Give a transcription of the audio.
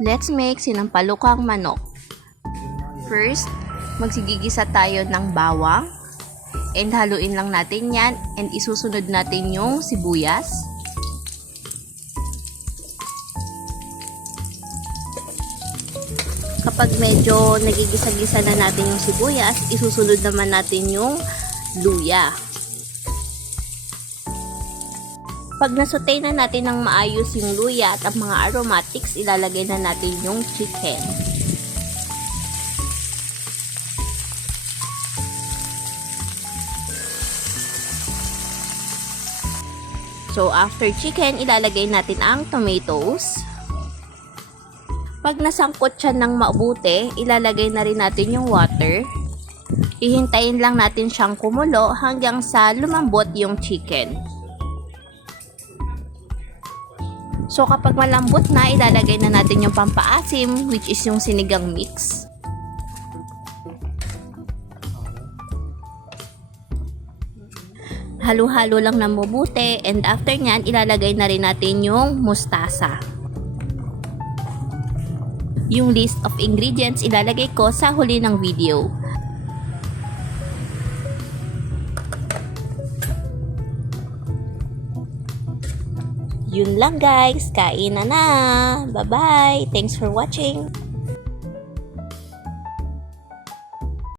let's make sinampalukang manok. First, magsigigisa tayo ng bawang and haluin lang natin yan and isusunod natin yung sibuyas. Kapag medyo nagigisa-gisa na natin yung sibuyas, isusunod naman natin yung luya. Pag nasaute na natin ng maayos yung luya at ang mga aromatics, ilalagay na natin yung chicken. So, after chicken, ilalagay natin ang tomatoes. Pag nasangkot siya ng mabuti, ilalagay na rin natin yung water. Hihintayin lang natin siyang kumulo hanggang sa lumambot yung chicken. So, kapag malambot na, ilalagay na natin yung pampaasim, which is yung sinigang mix. Halo-halo lang ng mabuti, and after nyan, ilalagay na rin natin yung mustasa. Yung list of ingredients ilalagay ko sa huli ng video. Yun lang guys, kain na na! Bye-bye! Thanks for watching!